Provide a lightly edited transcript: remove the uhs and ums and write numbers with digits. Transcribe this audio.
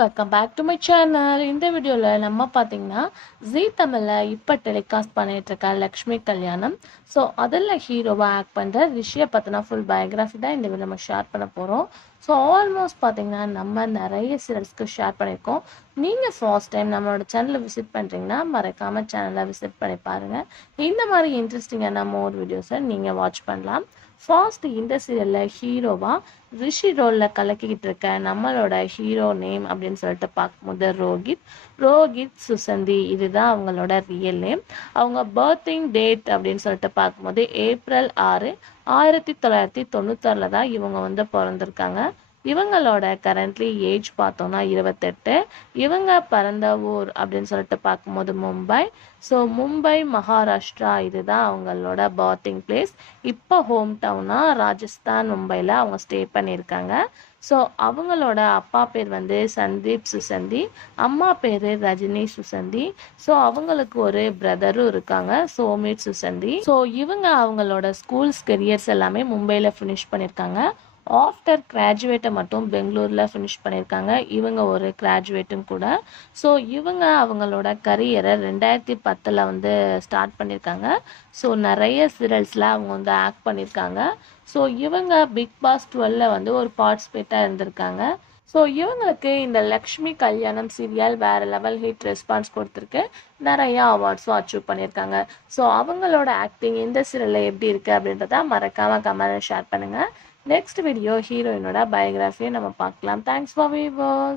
Welcome back to my channel. இந்த வீடியோவில் நம்ம பார்த்தீங்கன்னா ஜீ தமிழில் இப்போ டெலிகாஸ்ட் பண்ணிட்டு இருக்க லக்ஷ்மி கல்யாணம். ஸோ அதில் ஹீரோவாக ஆக்ட் பண்ணுற ரிஷியை பற்றின ஃபுல் பயோகிராஃபி தான் இந்த வீடியோ நம்ம ஷேர் பண்ண போகிறோம். ஸோ ஆல்மோஸ்ட் பார்த்தீங்கன்னா நம்ம நிறைய சீரியல்ஸ்க்கு ஷேர் பண்ணியிருக்கோம். நீங்கள் ஃபர்ஸ்ட் டைம் நம்மளோட சேனலை விசிட் பண்ணுறீங்கன்னா மறக்காமல் சேனலை விசிட் பண்ணி பாருங்கள். இந்த மாதிரி இன்ட்ரெஸ்டிங்கான மோர் வீடியோஸை நீங்கள் வாட்ச் பண்ணலாம். ஃபர்ஸ்ட் இந்த சீரியலில் ஹீரோவாக ரிஷி ரோலில் கலக்கிக்கிட்டு இருக்க நம்மளோட ஹீரோ நேம் அப்படின்னு சொல்லிட்டு பார்க்கும்போது ரோஹித் சுசந்தி, இதுதான் அவங்களோட ரியல் நேம். அவங்க பர்த்டிங் டேட் அப்படின்னு சொல்லிட்டு பார்க்கும்போது April 6, 1996 தான் இவங்க பிறந்திருக்காங்க. இவங்களோட கரண்ட்லி ஏஜ் பார்த்தோன்னா 28. இவங்க பிறந்த ஊர் அப்படின்னு சொல்லிட்டு பார்க்கும்போது மும்பை. ஸோ மும்பை மகாராஷ்டிரா, இதுதான் அவங்களோட பர்த்திங் பிளேஸ். இப்போ ஹோம் டவுனாக ராஜஸ்தான் மும்பையில் அவங்க ஸ்டே பண்ணியிருக்காங்க. ஸோ அவங்களோட அப்பா பேர் சந்தீப் சுசந்தி, அம்மா பேர் ரஜினி சுசந்தி. ஸோ அவங்களுக்கு ஒரு பிரதரும் இருக்காங்க, சோமித் சுசந்தி. ஸோ இவங்க அவங்களோட ஸ்கூல்ஸ் கெரியர்ஸ் எல்லாமே மும்பையில் ஃபினிஷ் பண்ணியிருக்காங்க. ஆஃப்டர் கிராஜுவேட்டை மட்டும் பெங்களூரில் ஃபினிஷ் பண்ணியிருக்காங்க. இவங்க ஒரு கிராஜுவேட்டும் கூட. ஸோ இவங்க அவங்களோட கரியரை 2010 ஸ்டார்ட் பண்ணியிருக்காங்க. ஸோ நிறைய சீரியல்ஸில் அவங்க ஆக்ட் பண்ணியிருக்காங்க. ஸோ இவங்க பிக் பாஸ் 12 ஒரு பார்ட்டிசிபேட்டாக இருந்திருக்காங்க. ஸோ இவங்களுக்கு இந்த லக்ஷ்மி கல்யாணம் சீரியல் வேறு லெவல் ஹிட் ரெஸ்பான்ஸ் கொடுத்துருக்கு. நிறையா அவார்ட்ஸும் அச்சீவ் பண்ணியிருக்காங்க. ஸோ அவங்களோட ஆக்டிங் இந்த சீரியலில் எப்படி இருக்குது அப்படின்றத மறக்காமல் கமெண்ட் ஷேர் பண்ணுங்கள். நெக்ஸ்ட் வீடியோ ஹீரோயினோட பயோகிராஃபியை நம்ம பார்க்கலாம். Thanks for viewers.